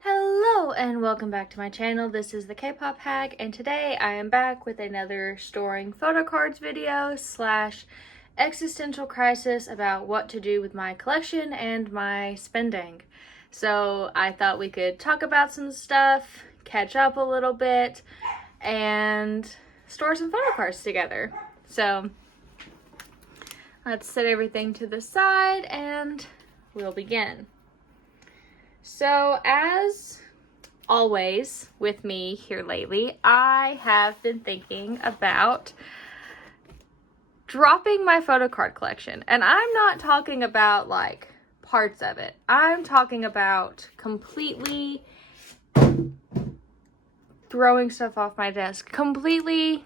Hello and welcome back to my channel. This is the TheKpopHag, and today I am back with another storing photocards video / existential crisis about what to do with my collection and my spending. So I thought we could talk about some stuff, catch up a little bit, and store some photocards together. So let's set everything to the side and we'll begin. So as always with me here lately, I have been thinking about dropping my photocard collection. And I'm not talking about like parts of it. I'm talking about completely throwing stuff off my desk, completely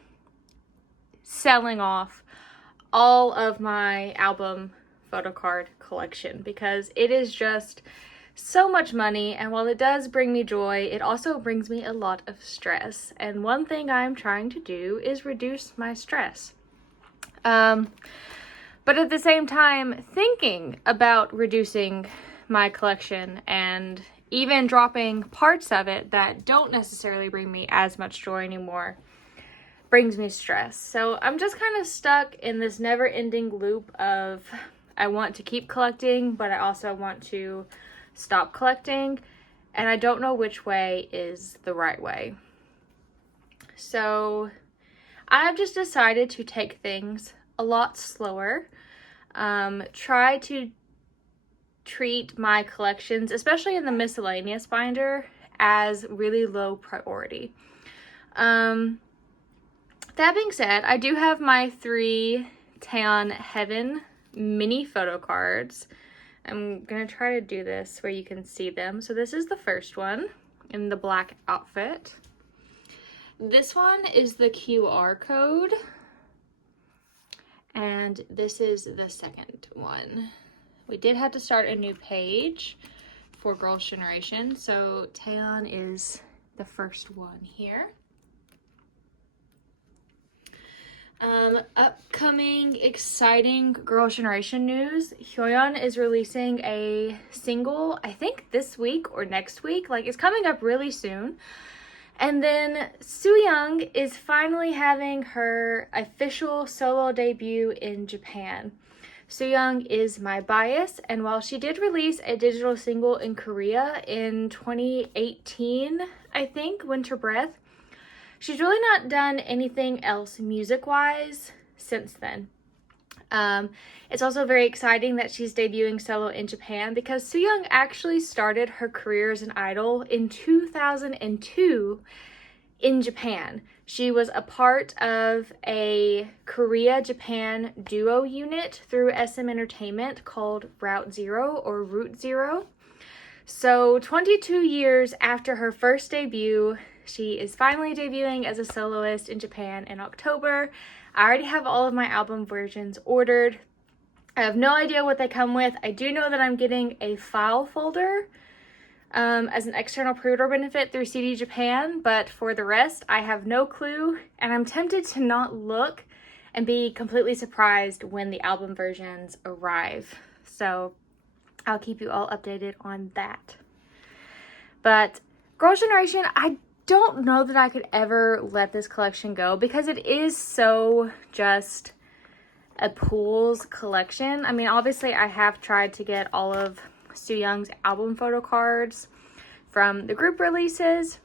selling off all of my album photocard collection, because it is just so much money, and while it does bring me joy, it also brings me a lot of stress. And one thing I'm trying to do is reduce my stress. But at the same time, thinking about reducing my collection and even dropping parts of it that don't necessarily bring me as much joy anymore brings me stress. So I'm just kind of stuck in this never-ending loop of I want to keep collecting, but I also want to stop collecting, and I don't know which way is the right way. So I've just decided to take things a lot slower, try to treat my collections, especially in the miscellaneous binder, as really low priority. That being said, I do have my 3 Tan Heaven mini photo cards. I'm gonna try to do this where you can see them. So this is the first one in the black outfit. This one is the QR code. And this is the second one. We did have to start a new page for Girls' Generation. So Taeyeon is the first one here. Upcoming exciting Girls' Generation news. Hyoyeon is releasing a single, I think this week or next week. Like, it's coming up really soon. And then Sooyoung is finally having her official solo debut in Japan. Sooyoung is my bias, and while she did release a digital single in Korea in 2018, I think, Winter Breath, she's really not done anything else music-wise since then. It's also very exciting that she's debuting solo in Japan, because Sooyoung actually started her career as an idol in 2002 in Japan. She was a part of a Korea-Japan duo unit through SM Entertainment called Route Zero or Route Zero. So 22 years after her first debut, she is finally debuting as a soloist in Japan in October. I already have all of my album versions ordered. I have no idea what they come with. I do know that I'm getting a file folder as an external pre-order benefit through CD Japan, but for the rest, I have no clue, and I'm tempted to not look and be completely surprised when the album versions arrive. So I'll keep you all updated on that. But Girls' Generation, I don't know that I could ever let this collection go, because it is so just a Pools collection. I mean, obviously I have tried to get all of Sooyoung's album photo cards from the group releases,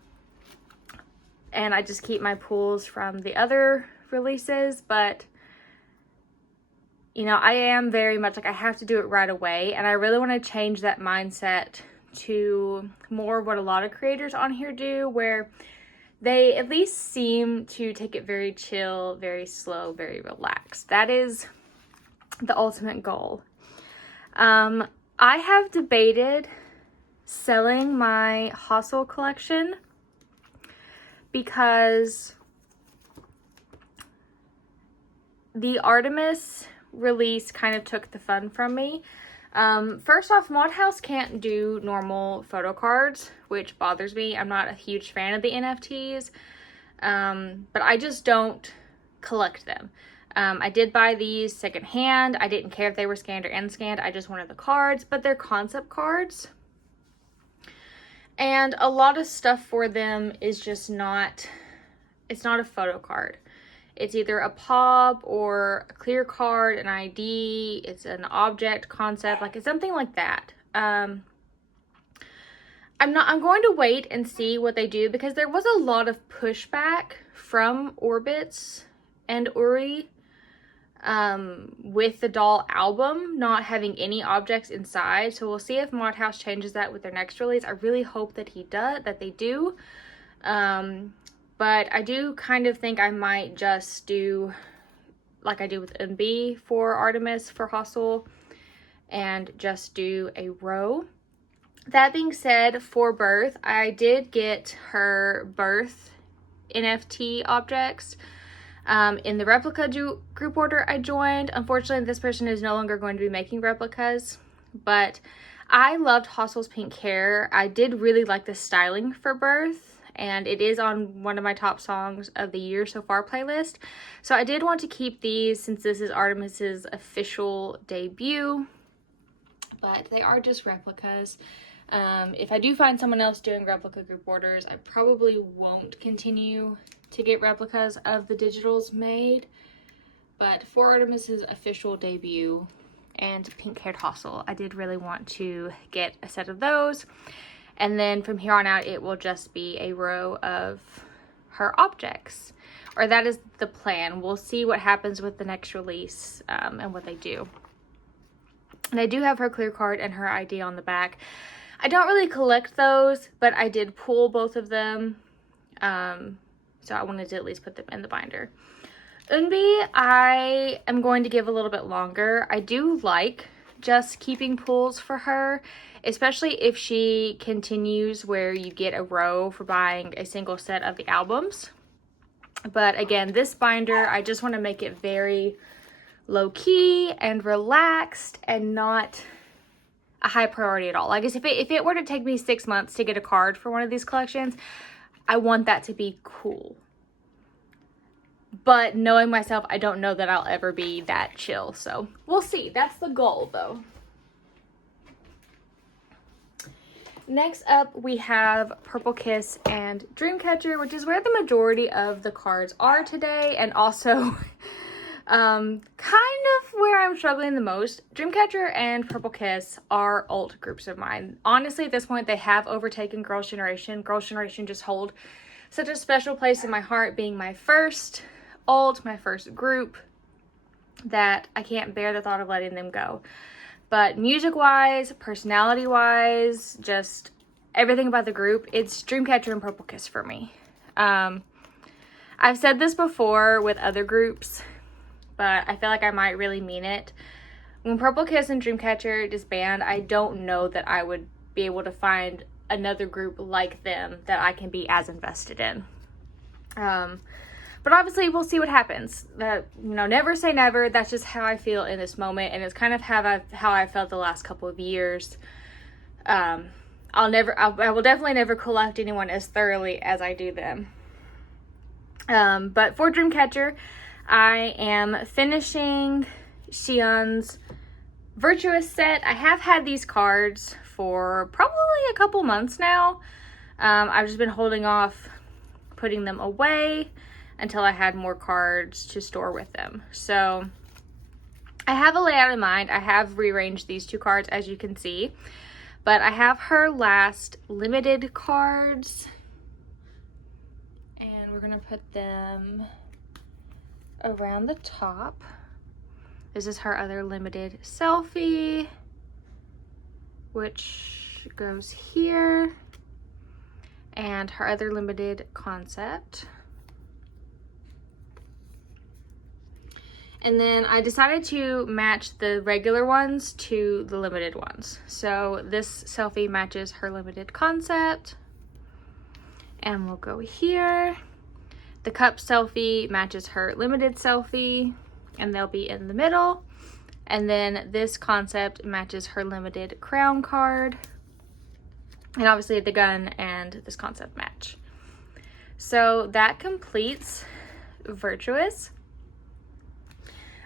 and I just keep my Pools from the other releases, but you know, I am very much like, I have to do it right away, and I really want to change that mindset to more what a lot of creators on here do, where they at least seem to take it very chill, very slow, very relaxed. That is the ultimate goal. I have debated selling my Hustle collection because the Artms release kind of took the fun from me. First off, Modhouse can't do normal photo cards, which bothers me. I'm not a huge fan of the NFTs, but I just don't collect them. I did buy these secondhand. I didn't care if they were scanned or unscanned. I just wanted the cards, but they're concept cards. And a lot of stuff for them is just not, it's not a photo card. It's either a pop or a clear card, an ID, it's an object concept, like it's something like that. I'm going to wait and see what they do, because there was a lot of pushback from Orbits and Uri with the doll album not having any objects inside. So we'll see if Mod House changes that with their next release. I really hope that they do. But I do kind of think I might just do like I do with NB for Artemis for Hustle, and just do a row. That being said, for Birth, I did get her Birth NFT objects in the replica group order I joined. Unfortunately, this person is no longer going to be making replicas, but I loved Hustle's pink hair. I did really like the styling for Birth, and it is on one of my top songs of the year so far playlist. So I did want to keep these since this is Artemis's official debut, but they are just replicas. If I do find someone else doing replica group orders, I probably won't continue to get replicas of the digitals made. But for Artemis's official debut and pink haired Hustle, I did really want to get a set of those. And then from here on out, it will just be a row of her objects. Or that is the plan. We'll see what happens with the next release and what they do. And I do have her clear card and her ID on the back. I don't really collect those, but I did pull both of them. So I wanted to at least put them in the binder. Unbi, I am going to give a little bit longer. I do like just keeping pulls for her, especially if she continues where you get a row for buying a single set of the albums. But again, this binder, I just want to make it very low-key and relaxed and not a high priority at all. Like if it were to take me 6 months to get a card for one of these collections, I want that to be cool. But knowing myself, I don't know that I'll ever be that chill. So we'll see. That's the goal though. Next up, we have Purple Kiss and Dreamcatcher, which is where the majority of the cards are today, and also kind of where I'm struggling the most. Dreamcatcher and Purple Kiss are alt groups of mine. Honestly, at this point, they have overtaken Girls' Generation. Girls' Generation just hold such a special place in my heart, being my first alt, my first group, that I can't bear the thought of letting them go. But music-wise, personality-wise, just everything about the group, it's Dreamcatcher and Purple Kiss for me. I've said this before with other groups, but I feel like I might really mean it. When Purple Kiss and Dreamcatcher disband, I don't know that I would be able to find another group like them that I can be as invested in. But obviously, we'll see what happens. Never say never. That's just how I feel in this moment, and it's kind of how I felt the last couple of years. I will definitely never collect anyone as thoroughly as I do them. But for Dreamcatcher, I am finishing Sion's Virtuous set. I have had these cards for probably a couple months now. I've just been holding off putting them away until I had more cards to store with them. So I have a layout in mind. I have rearranged these two cards, as you can see, but I have her last limited cards, and we're gonna put them around the top. This is her other limited selfie, which goes here, and her other limited concept. And then I decided to match the regular ones to the limited ones. So this selfie matches her limited concept, and we'll go here. The cup selfie matches her limited selfie, and they'll be in the middle. And then this concept matches her limited crown card. And obviously the gun and this concept match. So that completes Virtuous.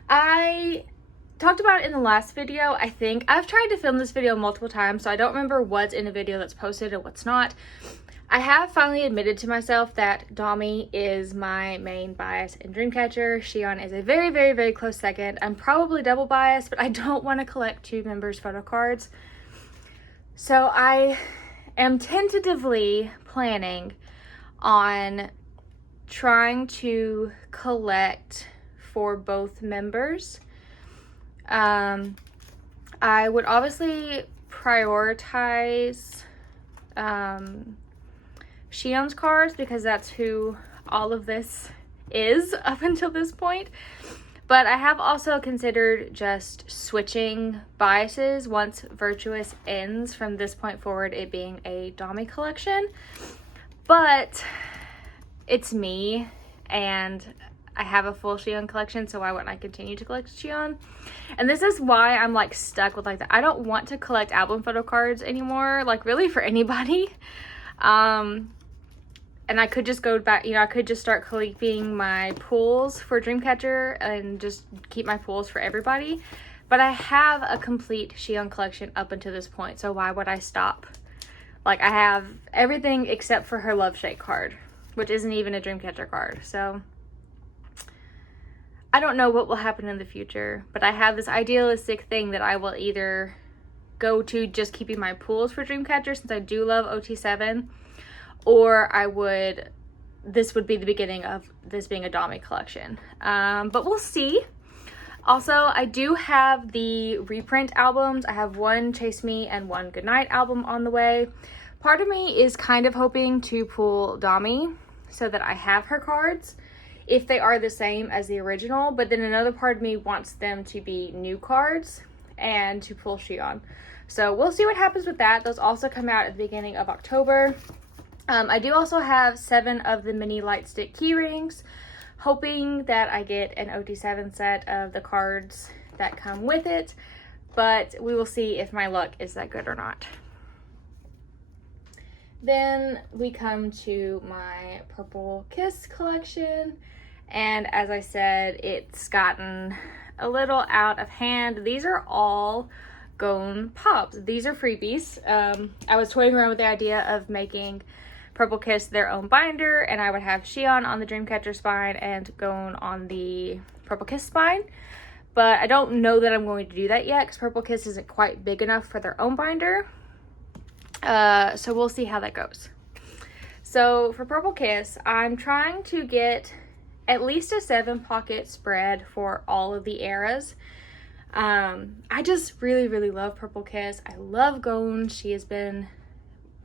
I talked about it in the last video. I think I've tried to film this video multiple times, so I don't remember what's in a video that's posted and what's not. I have finally admitted to myself that Dami is my main bias in Dreamcatcher. Shion is a very, very, very close second. I'm probably double biased, but I don't want to collect two members' photo cards. So I am tentatively planning on trying to collect for both members. I would obviously prioritize Shion's cards because that's who all of this is up until this point. But I have also considered just switching biases once Virtuous ends, from this point forward it being a Dami collection. But it's me, and I have a full Shion collection, so why wouldn't I continue to collect Shion? And this is why I'm like stuck with like that. I don't want to collect album photo cards anymore, like really for anybody. And I could just go back, you know, I could just start collecting my pools for Dreamcatcher and just keep my pools for everybody. But I have a complete Shion collection up until this point, so why would I stop? Like, I have everything except for her Love Shake card, which isn't even a Dreamcatcher card. So I don't know what will happen in the future, but I have this idealistic thing that I will either go to just keeping my pools for Dreamcatcher, since I do love OT7, or this would be the beginning of this being a Dami collection. But we'll see. Also, I do have the reprint albums. I have one Chase Me and one Goodnight album on the way. Part of me is kind of hoping to pull Dami so that I have her cards if they are the same as the original, but then another part of me wants them to be new cards and to pull Shion. So we'll see what happens with that. Those also come out at the beginning of October. I do also have 7 of the mini light stick key rings, hoping that I get an OT7 set of the cards that come with it, but we will see if my luck is that good or not. Then we come to my Purple Kiss collection, and as I said, it's gotten a little out of hand. These are all Gone Pops. These are freebies. I was toying around with the idea of making Purple Kiss their own binder, and I would have Shion on the Dreamcatcher spine and Gone on the Purple Kiss spine. But I don't know that I'm going to do that yet because Purple Kiss isn't quite big enough for their own binder. So we'll see how that goes. So for Purple Kiss, I'm trying to get at least a 7-pocket spread for all of the eras. I just really, really love Purple Kiss. I love Gone. She has been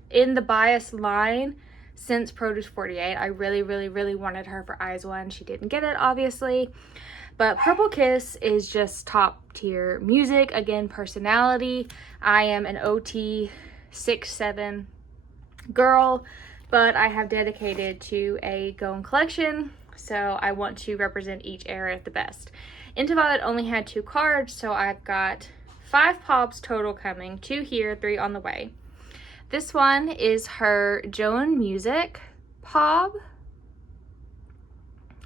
in the bias line since Produce 48. I really, really, really wanted her for Eyes One. She didn't get it, obviously. But Purple Kiss is just top tier music. Again, personality. I am an OT 6-7 girl, but I have dedicated to a Gone collection, so I want to represent each era the best. Into Violet only had 2 cards, so I've got 5 pops total coming, 2 here, 3 on the way. This one is her Joan Music Pob.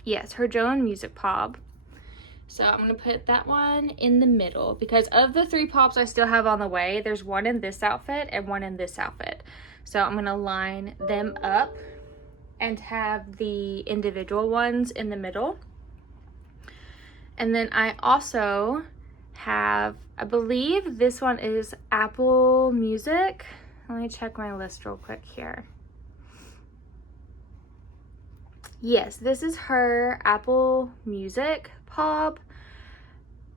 Yes, her Joan Music Pob. So I'm going to put that one in the middle because of the 3 pops I still have on the way, there's one in this outfit and one in this outfit. So I'm going to line them up and have the individual ones in the middle. And then I also have, I believe this one is Apple Music. Let me check my list real quick here. Yes, this is her Apple Music Pop.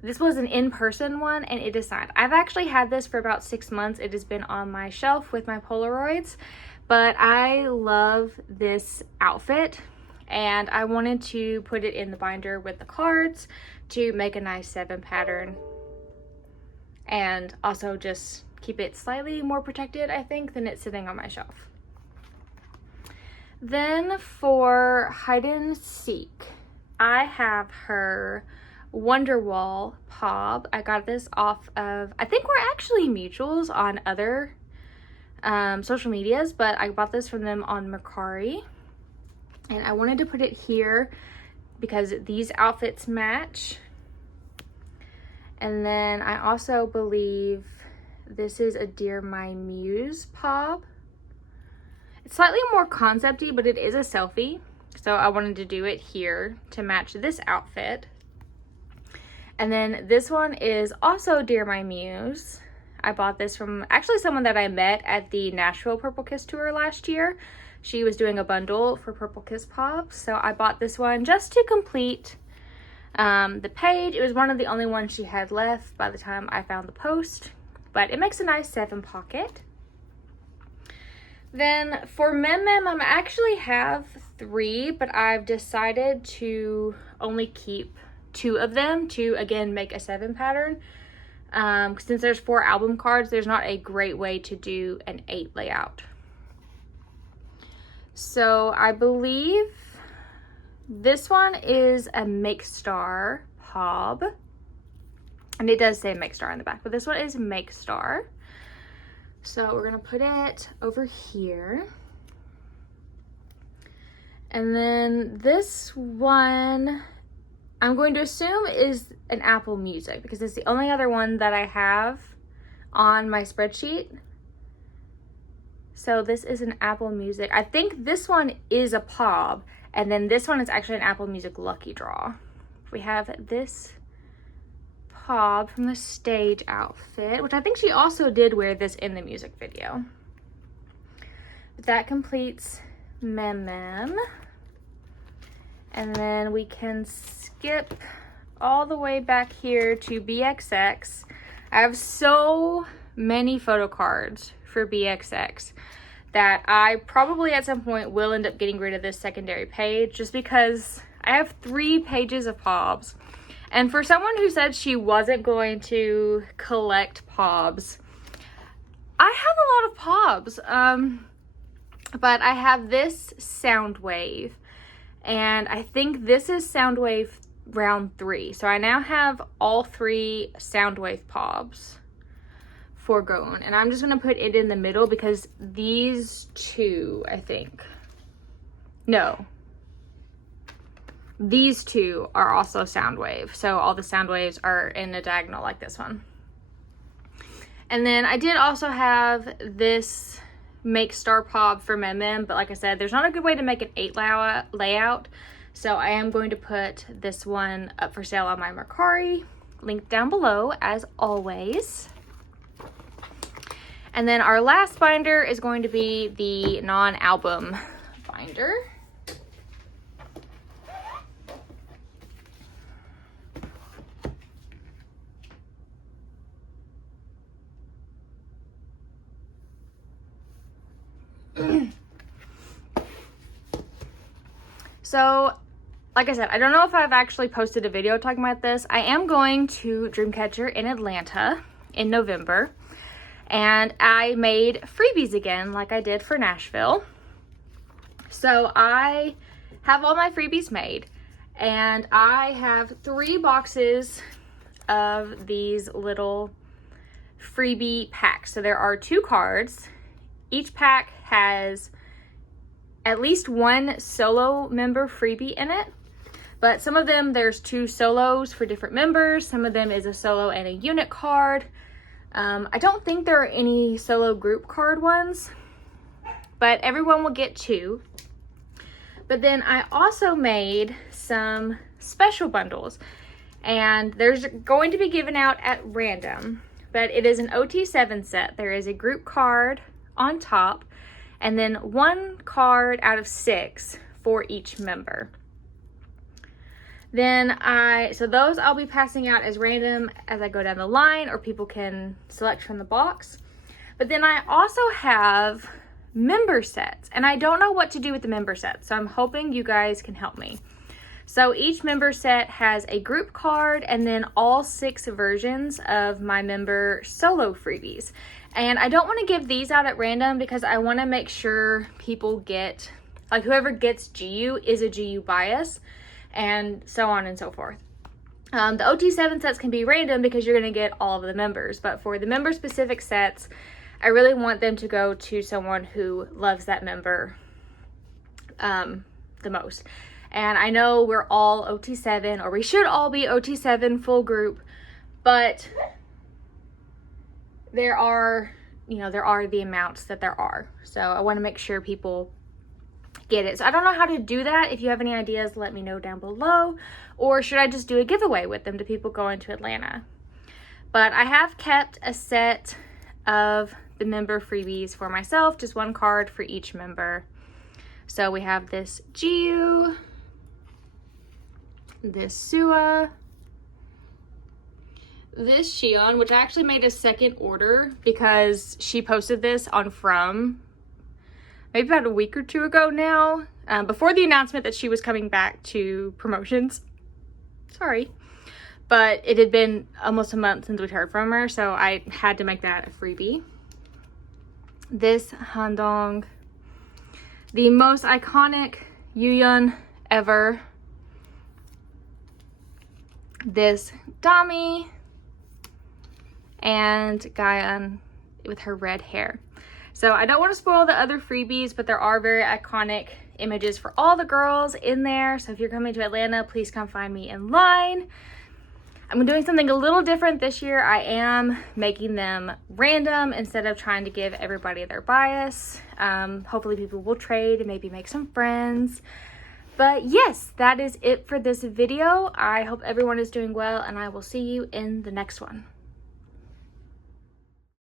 This was an in-person one and it is signed. I've actually had this for about 6 months. It has been on my shelf with my Polaroids, but I love this outfit and I wanted to put it in the binder with the cards to make a nice 7 pattern and also just keep it slightly more protected, I think, than it's sitting on my shelf. Then for Hide and Seek, I have her Wonderwall Pob. I got this off of, I think we're actually mutuals on other social medias, but I bought this from them on Mercari. And I wanted to put it here because these outfits match. And then I also believe this is a Dear My Muse pop. It's slightly more concept-y, but it is a selfie. So I wanted to do it here to match this outfit. And then this one is also Dear My Muse. I bought this from actually someone that I met at the Nashville Purple Kiss tour last year. She was doing a bundle for Purple Kiss pops, so I bought this one just to complete the page. It was one of the only ones she had left by the time I found the post, but it makes a nice 7 pocket. Then for Mem Mem, I actually have 3, but I've decided to only keep 2 of them to, again, make a 7 pattern. Since there's 4 album cards, there's not a great way to do an 8 layout. So I believe this one is a Make Star Pob. And it does say Make Star in the back, but this one is Make Star. So we're gonna put it over here. And then this one, I'm going to assume is an Apple Music because it's the only other one that I have on my spreadsheet. So this is an Apple Music. I think this one is a Pob, and then this one is actually an Apple Music Lucky Draw. We have this Pob from the stage outfit, which I think she also did wear this in the music video. But that completes Mem Mem. And then we can skip all the way back here to BXX. I have so many photo cards for BXX that I probably at some point will end up getting rid of this secondary page just because I have 3 pages of Pobs. And for someone who said she wasn't going to collect Pobs, I have a lot of Pobs. But I have this Soundwave, and I think this is Soundwave round 3. So I now have all 3 Soundwave Pobs foregone, and I'm just gonna put it in the middle because these 2, I think, no, these 2 are also Soundwave, so all the Soundwaves are in a diagonal like this one. And then I did also have this Make Star Pob for Mem Mem, but like I said, there's not a good way to make an 8 layout, so I am going to put this one up for sale on my Mercari, linked down below as always. And then our last binder is going to be the non-album binder. So, like I said, I don't know if I've actually posted a video talking about this. I am going to Dreamcatcher in Atlanta in November. And I made freebies again like I did for Nashville. So I have all my freebies made. And I have 3 boxes of these little freebie packs. So there are 2 cards. Each pack has at least 1 solo member freebie in it. But some of them, there's 2 solos for different members. Some of them is a solo and a unit card. I don't think there are any solo group card ones, but everyone will get 2. But then I also made some special bundles, and there's going to be given out at random, but it is an OT7 set. There is a group card on top, and then 1 card out of 6 for each member. Then so those I'll be passing out as random as I go down the line, or people can select from the box. But then I also have member sets, and I don't know what to do with the member sets, so I'm hoping you guys can help me. So each member set has a group card and then all 6 versions of my member solo freebies. And I don't want to give these out at random because I want to make sure people get, like, whoever gets GU is a GU bias, and so on and so forth. The OT7 sets can be random because you're going to get all of the members, but for the member specific sets, I really want them to go to someone who loves that member the most. And I know we're all OT7, or we should all be OT7 full group, but there are, you know, there are the amounts that there are. So I want to make sure people get it. So I don't know how to do that. If you have any ideas, let me know down below. Or should I just do a giveaway with them to people going to Atlanta? But I have kept a set of the member freebies for myself, just one card for each member. So we have this Jiu, this Sua, this Shion, which I actually made a second order because she posted this on From maybe about a week or two ago now, before the announcement that she was coming back to promotions. Sorry. But it had been almost a month since we'd heard from her, so I had to make that a freebie. This Handong, the most iconic Yuyeon ever. This Dami, and Gaian with her red hair. So I don't want to spoil the other freebies, but there are very iconic images for all the girls in there. So if you're coming to Atlanta, please come find me in line. I'm doing something a little different this year. I am making them random instead of trying to give everybody their bias. Hopefully people will trade and maybe make some friends. But yes, that is it for this video. I hope everyone is doing well, and I will see you in the next one.